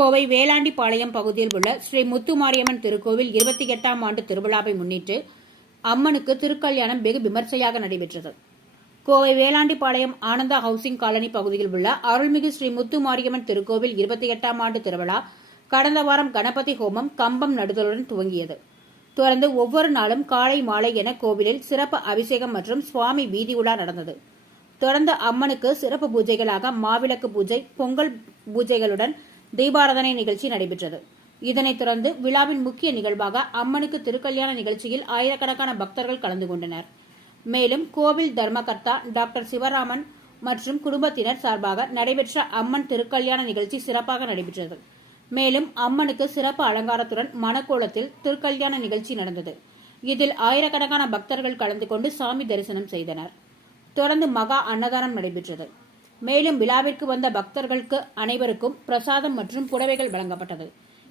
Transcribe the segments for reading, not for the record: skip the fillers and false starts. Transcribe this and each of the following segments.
கோவை வேளாண்டிபாளையம் பகுதியில் உள்ள ஸ்ரீ முத்துமாரியம்மன் திருக்கோவில் 28ஆம் ஆண்டு திருவிழாவை முன்னிட்டு அம்மனுக்கு திருக்கல்யாணம் வெகு விமர்சையாக நடைபெற்றது. கோவை வேளாண்டிபாளையம் ஆனந்தா ஹவுசிங் காலனி பகுதியில் உள்ள அருள்மிகு ஸ்ரீ முத்துமாரியம்மன் திருக்கோவில் 28ஆம் ஆண்டு திருவிழா கடந்த வாரம் கணபதி ஹோமம், கம்பம் நடுதலுடன் துவங்கியது. தொடர்ந்து ஒவ்வொரு நாளும் காலை மாலை என கோவிலில் சிறப்பு அபிஷேகம் மற்றும் சுவாமி வீதி உலா நடந்தது. தொடர்ந்து அம்மனுக்கு சிறப்பு பூஜைகளாக மாவிளக்கு பூஜை, பொங்கல் பூஜைகளுடன் தீபாராதனை நிகழ்ச்சி நடைபெற்றது. இதனைத் தொடர்ந்து விழாவின் முக்கிய நிகழ்வாக அம்மனுக்கு திருக்கல்யாண நிகழ்ச்சியில் ஆயிரக்கணக்கான பக்தர்கள் கலந்து கொண்டனர். மேலும் கோவில் தர்மகர்த்தா டாக்டர் சிவராமன் மற்றும் குடும்பத்தினர் சார்பாக நடைபெற்ற அம்மன் திருக்கல்யாண நிகழ்ச்சி சிறப்பாக நடைபெற்றது. மேலும் அம்மனுக்கு சிறப்பு அலங்காரத்துடன் மணக்கோலத்தில் திருக்கல்யாண நிகழ்ச்சி நடந்தது. இதில் ஆயிரக்கணக்கான பக்தர்கள் கலந்து கொண்டு சாமி தரிசனம் செய்தனர். தொடர்ந்து மகா அன்னதானம் நடைபெற்றது. மேலும் விழாவிற்கு வந்த பக்தர்களுக்கு அனைவருக்கும் பிரசாதம் மற்றும் புடவைகள் வழங்கப்பட்டது.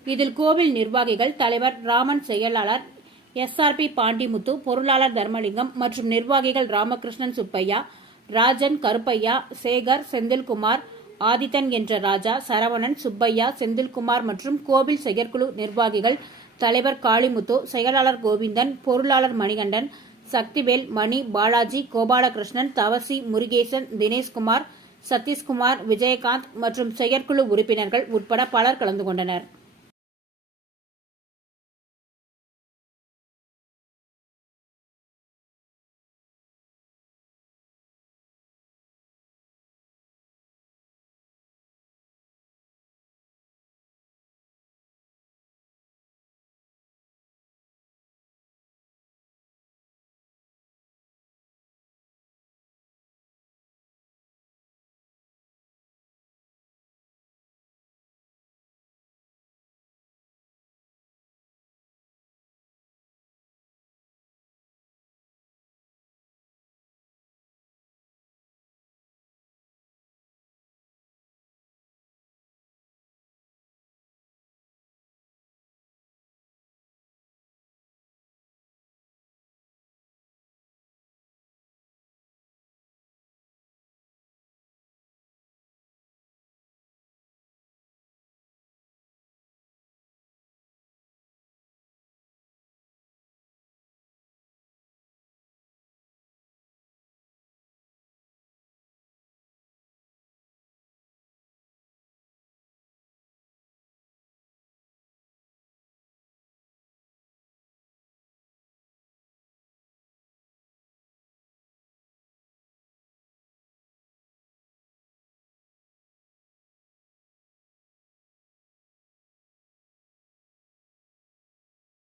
இதில் கோவில் நிர்வாகிகள், தலைவர் ராமன், செயலாளர் SRP பாண்டிமுத்து, பொருளாளர் தர்மலிங்கம் மற்றும் நிர்வாகிகள் ராமகிருஷ்ணன், சுப்பையா, ராஜன், கருப்பையா, சேகர், செந்தில்குமார், ஆதித்தன் என்ற ராஜா, சரவணன், சுப்பையா, செந்தில்குமார் மற்றும் கோவில் செயற்குழு நிர்வாகிகள், தலைவர் காளிமுத்து, செயலாளர் கோவிந்தன், பொருளாளர் மணிகண்டன், சக்திவேல், மணி, பாலாஜி, கோபாலகிருஷ்ணன், தவசி, முருகேசன், தினேஷ்குமார், சதீஷ்குமார், விஜயகாந்த் மற்றும் செயற்குழு உறுப்பினர்கள் உட்பட பலர் கலந்து கொண்டனர்.